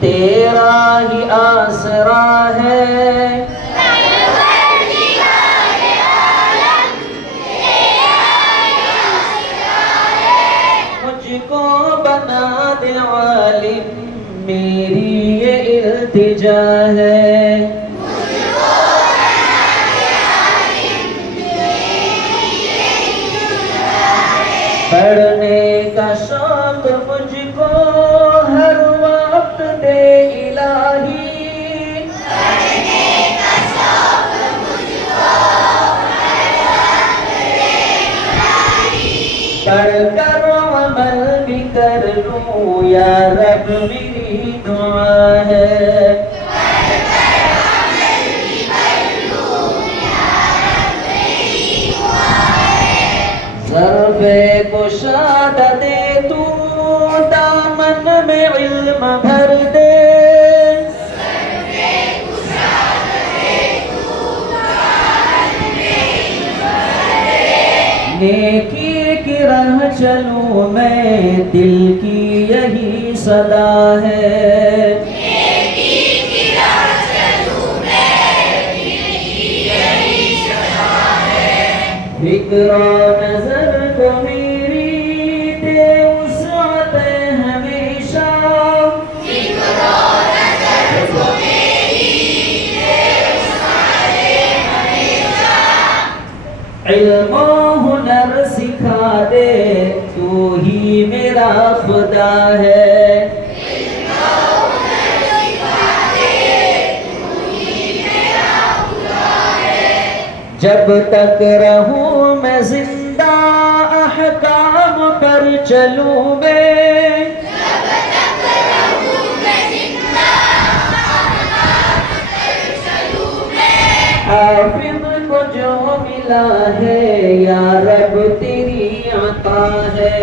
तेरा ही आसरा है। मुझको बना दे आलिम मेरी ये इल्तिजा है। पढ़ने का शौक मुझको हर वक्त दे इलाही। पढ़ने का शौक मुझको हर वक्त दे इलाही। पढ़कर अमल भी कर लूं या रब मेरी दुआ है। ज़र्फ़े कुशादा दे तू दामन में इल्म भर दे। ज़र्फ़े कुशादा दे तू दामन में इल्म भर दे। नेकी की राह चलूं मैं दिल की यही सदा है। नेकी की राह चलूं मैं दिल की यही सदा है। फिक्र नजर को मेरी दे वुसअत हमेशा। फिक्र नज़र को मेरी दे वुसअत हमेशा। इल्म हुनर सिखा दे तू ही मेरा खुदा है। इल्म हुनर सिखा दे तू ही मेरा खुदा है। जब तक रहूं मैं जिंदा अहकाम पर चलूं मैं। जब तक रहूं मैं जिंदा अहकाम पर चलूं मैं। हाफिज़ को जो मिला है या रब तेरी अता है।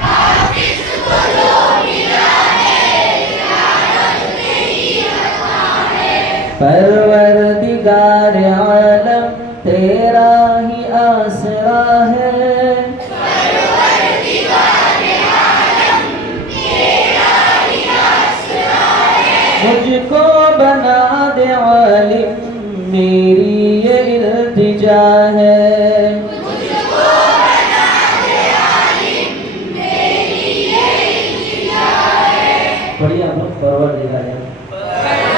हाफिज़ को जो मिला है या रब तेरी अता है। परवरदिगार आलम तेरा ही आसरा है। परवरदिगार आलम तेरा ही आसरा है। मुझको बना दे आलिम मेरी ये इल्तिजा है। मुझको बना दे आलिम मेरी ये इल्तिजा है। बढ़िया परवरदिगार आलम।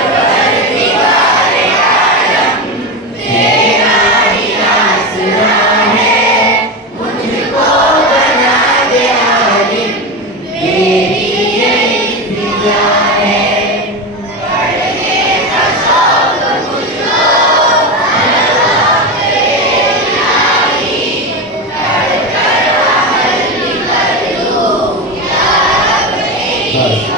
परवरदिगार आलम तेरा ही आसरा है। मुझको बना दे आलिम मेरी ये इल्तिजा है। पढ़ने का शौक मुझको हर वक्त दे इलाही। पढ़कर अमल भी कर लूं या रब तेरी